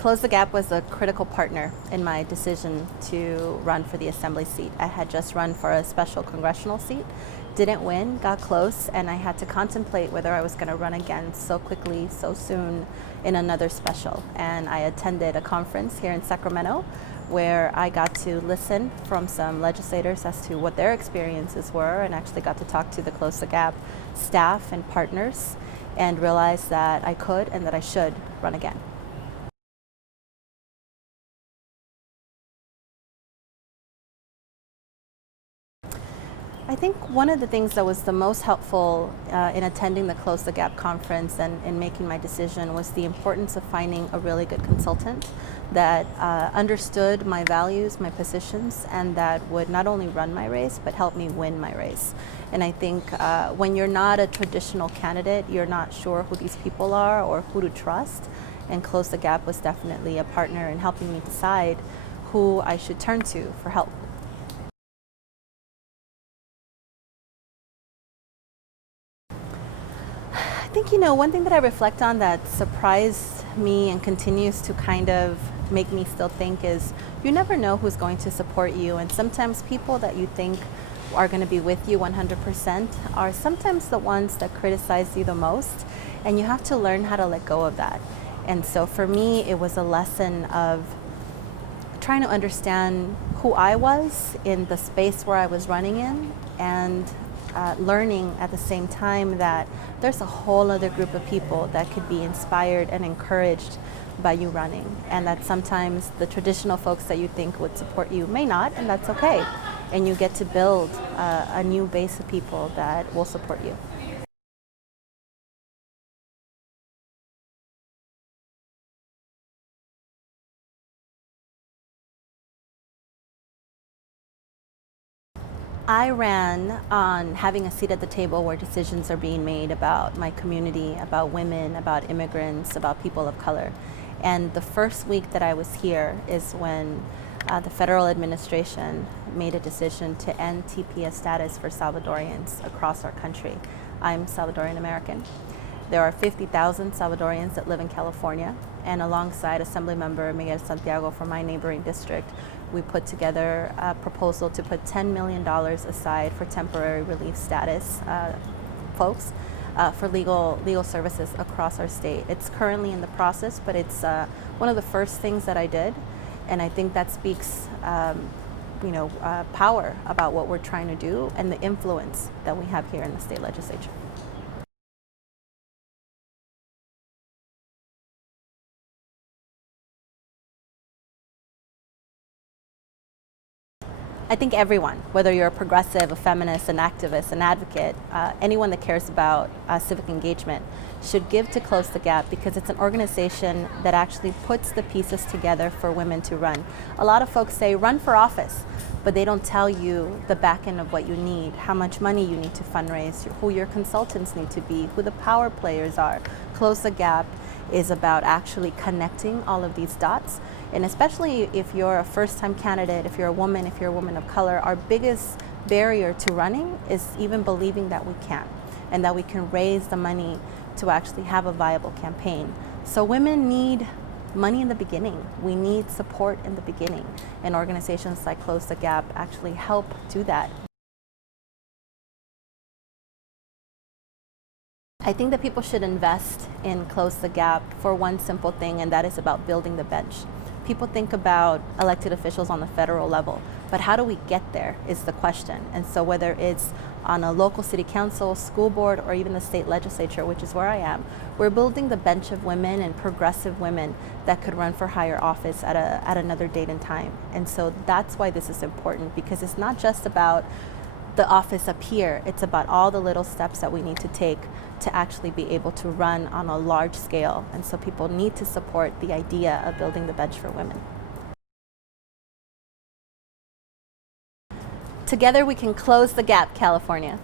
Close the Gap was a critical partner in my decision to run for the Assembly seat. I had just run for a special congressional seat, didn't win, got close, and I had to contemplate whether I was going to run again so quickly, so soon in another special. And I attended a conference here in Sacramento where I got to listen from some legislators as to what their experiences were, and actually got to talk to the Close the Gap staff and partners and realized that I could and that I should run again. I think one of the things that was the most helpful in attending the Close the Gap conference and in making my decision was the importance of finding a really good consultant that understood my values, my positions, and that would not only run my race, but help me win my race. And I think when you're not a traditional candidate, you're not sure who these people are or who to trust. And Close the Gap was definitely a partner in helping me decide who I should turn to for help. I think, one thing that I reflect on that surprised me and continues to kind of make me still think is you never know who's going to support you, and sometimes people that you think are going to be with you 100% are sometimes the ones that criticize you the most, and you have to learn how to let go of that. And so for me, it was a lesson of trying to understand who I was in the space where I was running in, and learning at the same time that there's a whole other group of people that could be inspired and encouraged by you running, and that sometimes the traditional folks that you think would support you may not, and that's okay. And you get to build a new base of people that will support you. I ran on having a seat at the table where decisions are being made about my community, about women, about immigrants, about people of color. And the first week that I was here is when the federal administration made a decision to end TPS status for Salvadorians across our country. I'm Salvadorian American. There are 50,000 Salvadorians that live in California, and alongside Assemblymember Miguel Santiago from my neighboring district, we put together a proposal to put $10 million aside for temporary relief status folks for legal services across our state. It's currently in the process, but it's one of the first things that I did, and I think that speaks power about what we're trying to do and the influence that we have here in the state legislature. I think everyone, whether you're a progressive, a feminist, an activist, an advocate, anyone that cares about civic engagement should give to Close the Gap, because it's an organization that actually puts the pieces together for women to run. A lot of folks say run for office, but they don't tell you the back end of what you need, how much money you need to fundraise, who your consultants need to be, who the power players are. Close the Gap is about actually connecting all of these dots. And especially if you're a first-time candidate, if you're a woman of color, our biggest barrier to running is even believing that we can, and that we can raise the money to actually have a viable campaign. So women need money in the beginning. We need support in the beginning, and organizations like Close the Gap actually help do that. I think that people should invest in Close the Gap for one simple thing, and that is about building the bench. People think about elected officials on the federal level, but how do we get there is the question. And so whether it's on a local city council, school board, or even the state legislature, which is where I am, we're building the bench of women and progressive women that could run for higher office at another date and time. And so that's why this is important, because it's not just about the office up here, it's about all the little steps that we need to take to actually be able to run on a large scale. And so people need to support the idea of building the bench for women. Together we can close the gap, California.